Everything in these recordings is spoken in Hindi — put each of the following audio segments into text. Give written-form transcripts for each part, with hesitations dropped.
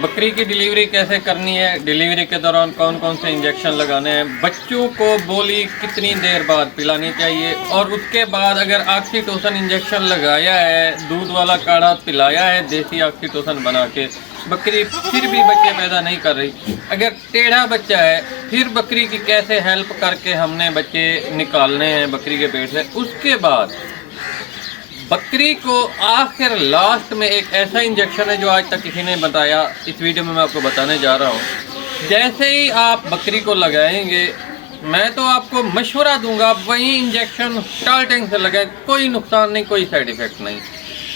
बकरी की डिलीवरी कैसे करनी है, डिलीवरी के दौरान कौन कौन से इंजेक्शन लगाने हैं, बच्चों को बोली कितनी देर बाद पिलानी चाहिए, और उसके बाद अगर ऑक्सीटोसिन इंजेक्शन लगाया है, दूध वाला काढ़ा पिलाया है देसी ऑक्सीटोसिन बना के, बकरी फिर भी बच्चे पैदा नहीं कर रही, अगर टेढ़ा बच्चा है फिर बकरी की कैसे हेल्प करके हमने बच्चे निकालने हैं बकरी के पेट से। उसके बाद बकरी को आखिर लास्ट में एक ऐसा इंजेक्शन है जो आज तक किसी ने बताया, इस वीडियो में मैं आपको बताने जा रहा हूँ। जैसे ही आप बकरी को लगाएंगे, मैं तो आपको मशवरा दूंगा वही इंजेक्शन स्टार्टिंग से लगाए, कोई नुकसान नहीं, कोई साइड इफ़ेक्ट नहीं।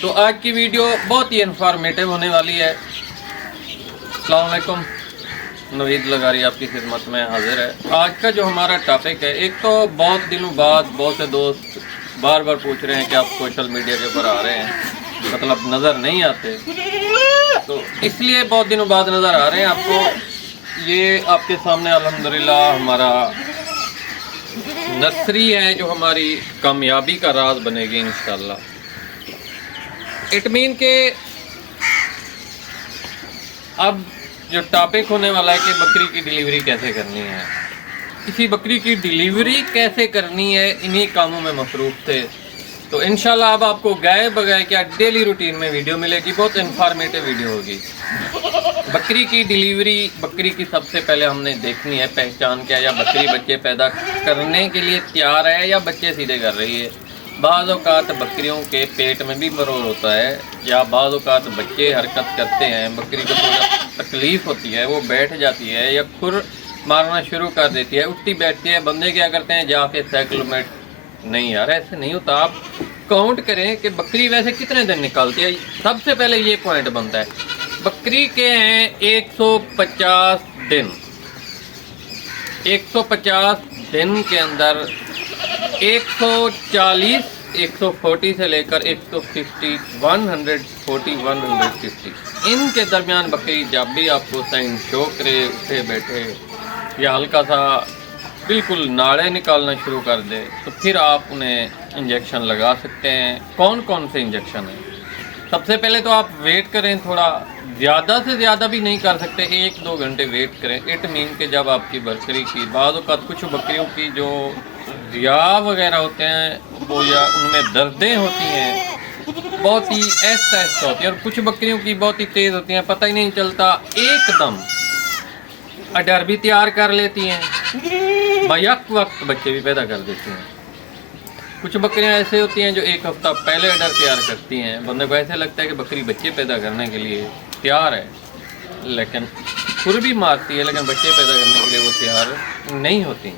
तो आज की वीडियो बहुत ही इन्फॉर्मेटिव होने वाली है। अस्सलाम वालेकुम, नवीद लगारी आपकी खिदमत में हाजिर है। आज का जो हमारा टॉपिक है, एक तो बहुत दिनों बाद बहुत से दोस्त बार बार पूछ रहे हैं कि आप सोशल मीडिया के ऊपर आ रहे हैं, मतलब नज़र नहीं आते, तो इसलिए बहुत दिनों बाद नज़र आ रहे हैं आपको। ये आपके सामने अल्हम्दुलिल्लाह हमारा नर्सरी है जो हमारी कामयाबी का राज बनेगी इंशाल्लाह। इट मीन के अब जो टॉपिक होने वाला है कि बकरी की डिलीवरी कैसे करनी है, किसी बकरी की डिलीवरी कैसे करनी है, इन्हीं कामों में मसरूफ़ थे। तो इंशाल्लाह अब आपको गाय बगाए क्या डेली रूटीन में वीडियो मिलेगी, बहुत इन्फॉर्मेटिव वीडियो होगी। बकरी की डिलीवरी, बकरी की सबसे पहले हमने देखनी है पहचान क्या, या बकरी बच्चे पैदा करने के लिए तैयार है या बच्चे सीधे कर रही है। बाज़ औक़ात बकरियों के पेट में भी मरोड़ होता है, या बाज़ औक़ात बच्चे हरकत करते हैं, बकरी को थोड़ा तकलीफ़ होती है, वो बैठ जाती है या खुर मारना शुरू कर देती है, उठती बैठती है। बंदे क्या करते हैं, जाके साइक्लोमेट, नहीं यार ऐसे नहीं होता, आप काउंट करें कि बकरी वैसे कितने दिन निकालती है। सबसे पहले ये पॉइंट बनता है, बकरी के हैं 150 दिन, 150 दिन के अंदर 140, 140 से लेकर 160, 140, 150, इनके दरमियान बकरी जब भी आपको साइन शो करे, उठे बैठे या हल्का सा बिल्कुल नाड़े निकालना शुरू कर दे, तो फिर आप उन्हें इंजेक्शन लगा सकते हैं। कौन कौन से इंजेक्शन हैं? सबसे पहले तो आप वेट करें, थोड़ा ज़्यादा से ज़्यादा भी नहीं कर सकते, 1-2 घंटे वेट करें। इट मीन के जब आपकी बकरी की, बाज़ औक़ात कुछ बकरियों की जो रिया वगैरह होते हैं वो, या उनमें दर्दें होती हैं, बहुत ही ऐसा होती है, और कुछ बकरियों की बहुत ही तेज़ होती हैं, पता ही नहीं चलता, एकदम अडर भी तैयार कर लेती हैं, बैक वक्त बच्चे भी पैदा कर देती हैं। कुछ बकरियां ऐसे होती हैं जो 1 हफ्ता पहले अडर तैयार करती हैं, बंदे को ऐसे लगता है कि बकरी बच्चे पैदा करने के लिए तैयार है, लेकिन खुर भी मारती है, लेकिन बच्चे पैदा करने के लिए वो तैयार नहीं होती।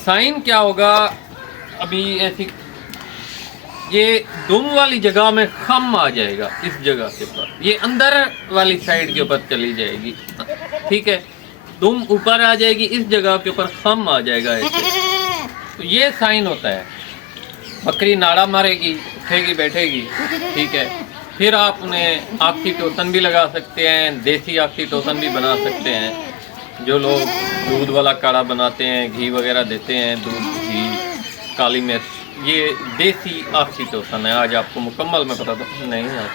साइन क्या होगा, अभी ऐसी ये दुम वाली जगह में खम आ जाएगा, इस जगह के ऊपर, ये अंदर वाली साइड के ऊपर चली जाएगी, ठीक है, दुम ऊपर आ जाएगी, इस जगह के ऊपर खम आ जाएगा ऐसे, तो ये साइन होता है। बकरी नाड़ा मारेगी, उठेगी बैठेगी, ठीक है, फिर आप उन्हें ऑक्सीटोसिन भी लगा सकते हैं, देसी ऑक्सीटोसिन भी बना सकते हैं। जो लोग दूध वाला काढ़ा बनाते हैं, घी वगैरह देते हैं, दूध, घी, काली मिर्च, ये देसी ऑक्सीटोसिन है। आज आपको मुकम्मल मैं बता दूँ, नहीं है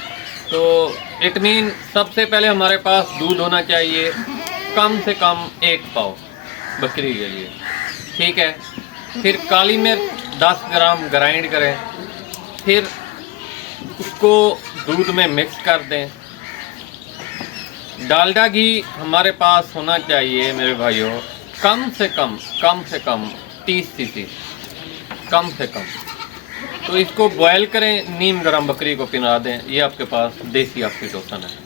तो इट मीन सबसे पहले हमारे पास दूध होना चाहिए कम से कम 1 पाव बकरी के लिए, ठीक है। फिर काली मिर्च 10 ग्राम ग्राइंड करें, फिर उसको दूध में मिक्स कर दें। डालडा घी हमारे पास होना चाहिए मेरे भाइयों, कम से कम 30 cc, कम से कम। तो इसको बॉयल करें, नीम गरम बकरी को पिला दें, ये आपके पास देसी ऑक्सीटोसिन है।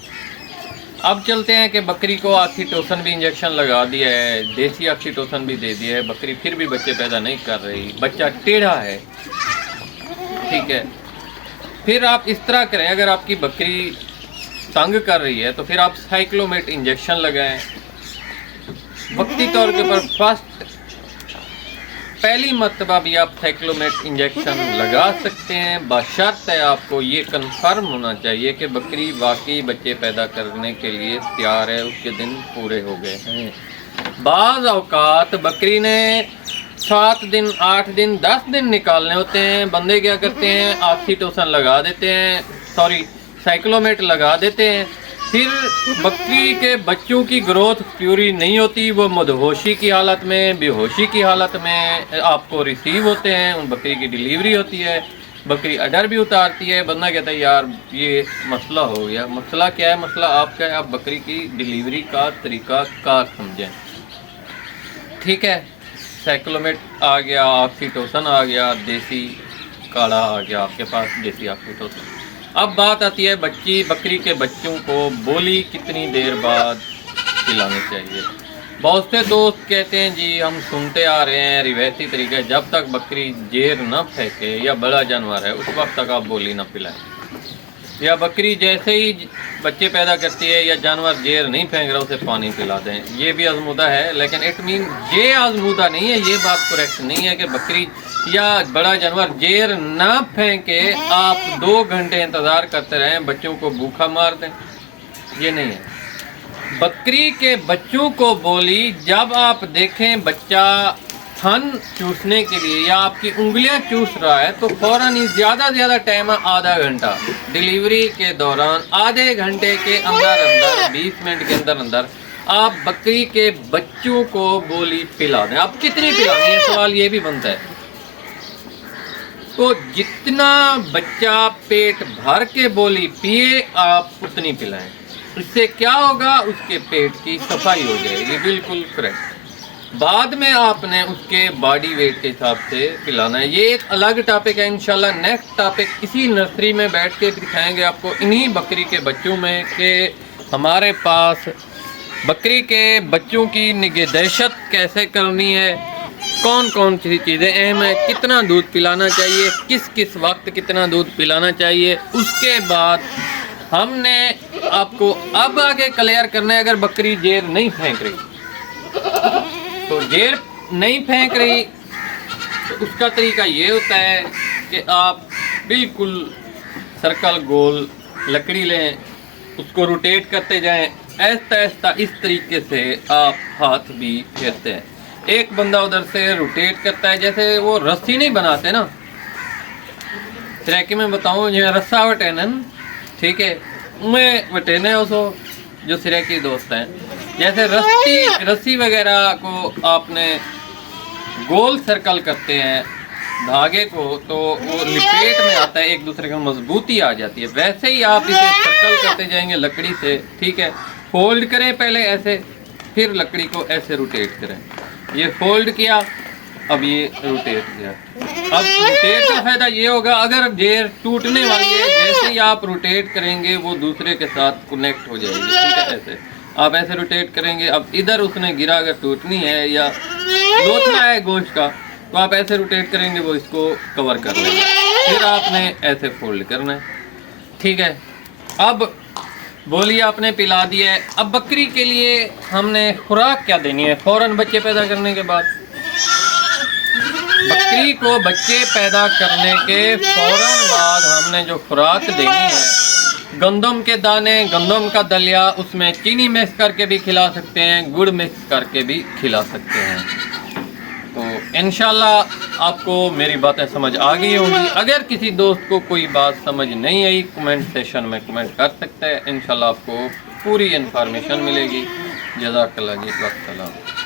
अब चलते हैं कि बकरी को ऑक्सीटोसिन भी इंजेक्शन लगा दिया है, देसी ऑक्सीटोसिन भी दे दिया है, बकरी फिर भी बच्चे पैदा नहीं कर रही, बच्चा टेढ़ा है, ठीक है। फिर आप इस तरह करें, अगर आपकी बकरी तंग कर रही है तो फिर आप साइक्लोमेट इंजेक्शन लगाएं। वक्ती तौर के ऊपर पहली मरतबा भी आप साइक्लोमेट इंजेक्शन लगा सकते हैं, बशर्ते आपको ये कंफर्म होना चाहिए कि बकरी वाकई बच्चे पैदा करने के लिए तैयार है, उसके दिन पूरे हो गए हैं। बाज़ औक़ात बकरी ने 7 दिन, 8 दिन, 10 दिन निकालने होते हैं, बंदे क्या करते हैं, ऑक्सीटोसिन लगा देते हैं, साइक्लोमेट लगा देते हैं, फिर बकरी के बच्चों की ग्रोथ पूरी नहीं होती, वो मदहोशी की हालत में, बेहोशी की हालत में आपको रिसीव होते हैं। उन बकरी की डिलीवरी होती है, बकरी अडर भी उतारती है। बंदा कहता है यार ये मसला हो गया। मसला क्या है? मसला आपका है, आप बकरी की डिलीवरी का तरीका कार समझें। ठीक है, साइक्लोमेट आ गया, ऑक्सीटोसिन आ गया, देसी काढ़ा आ गया आपके पास, देसी ऑक्सीटोसिन। अब बात आती है बकरी के बच्चों को बोली कितनी देर बाद पिलानी चाहिए। बहुत से दोस्त कहते हैं जी हम सुनते आ रहे हैं रिवायती तरीका, जब तक बकरी जेर न फेंके या बड़ा जानवर है उस वक्त तक आप बोली ना पिलाएं, या बकरी जैसे ही बच्चे पैदा करती है या जानवर जेर नहीं फेंक रहा उसे पानी पिला दें। ये भी आजमूदा है, लेकिन इट मीन ये आजमूदा नहीं है, ये बात करेक्ट नहीं है कि बकरी या बड़ा जानवर जेर ना फेंके आप 2 घंटे इंतज़ार करते रहें, बच्चों को भूखा मार दें। ये नहीं है। बकरी के बच्चों को बोली जब आप देखें बच्चा थन चूसने के लिए या आपकी उंगलियां चूस रहा है तो फौरन ही ज़्यादा टाइम है आधा घंटा, डिलीवरी के दौरान आधे घंटे के अंदर 20 मिनट के अंदर आप बकरी के बच्चों को बोली पिला दें। आप कितनी पिलानी है, सवाल ये भी बनता है। तो जितना बच्चा पेट भर के बोली पिए आप उतनी पिलाएं। इससे क्या होगा? उसके पेट की सफाई हो जाएगी। बिल्कुल करेक्ट। बाद में आपने उसके बॉडी वेट के हिसाब से पिलाना है। ये एक अलग टॉपिक है, इंशाल्लाह नेक्स्ट टॉपिक इसी नर्सरी में बैठ के दिखाएंगे आपको, इन्हीं बकरी के बच्चों में, कि हमारे पास बकरी के बच्चों की निगहदाश्त कैसे करनी है, कौन कौन सी चीज़ें अहम है, कितना दूध पिलाना चाहिए, किस किस वक्त कितना दूध पिलाना चाहिए। उसके बाद हमने आपको अब आगे क्लियर करना है, अगर बकरी जेर नहीं फेंक रही तो जेर नहीं फेंक रही तो उसका तरीका ये होता है कि आप बिल्कुल सर्कल गोल लकड़ी लें, उसको रोटेट करते जाएं, ऐसा इस तरीके से आप हाथ भी फेरते हैं। एक बंदा उधर से रोटेट करता है, जैसे वो रस्सी नहीं बनाते ना, ट्रैकी में बताऊँ जो रस्सा वटेनन, ठीक है, मैं वटेने उसको जो सिरकी दोस्त हैं, जैसे रस्सी वगैरह को आपने गोल सर्कल करते हैं धागे को तो वो लिपेट में आता है, एक दूसरे का मजबूती आ जाती है। वैसे ही आप इसे सर्कल करते जाएंगे लकड़ी से, ठीक है। फोल्ड करें पहले ऐसे, फिर लकड़ी को ऐसे रोटेट करें। ये फोल्ड किया, अब ये रोटेट किया। अब रोटेट का फायदा ये होगा, अगर जेर टूटने वाली है जैसे ही आप रोटेट करेंगे वो दूसरे के साथ कनेक्ट हो जाएगी, ठीक है। ऐसे आप ऐसे रोटेट करेंगे, अब इधर उसने गिरा अगर टूटनी है या लोथना है गोश्त का तो आप ऐसे रोटेट करेंगे वो इसको कवर कर लेंगे, फिर आपने ऐसे फोल्ड करना है, ठीक है। अब बोलिए आपने पिला दिया है। अब बकरी के लिए हमने खुराक क्या देनी है फ़ौरन बच्चे पैदा करने के बाद? बकरी को बच्चे पैदा करने के फ़ौरन बाद हमने जो खुराक देनी है, गंदम के दाने, गंदम का दलिया, उसमें चीनी मिक्स करके भी खिला सकते हैं, गुड़ मिक्स करके भी खिला सकते हैं। तो इंशाल्लाह आपको मेरी बातें समझ आ गई होंगी। अगर किसी दोस्त को कोई बात समझ नहीं आई कमेंट सेशन में कमेंट कर सकते हैं, इंशाल्लाह आपको पूरी इन्फॉर्मेशन मिलेगी। जज़ाकल्लाह जी, वस्सलाम।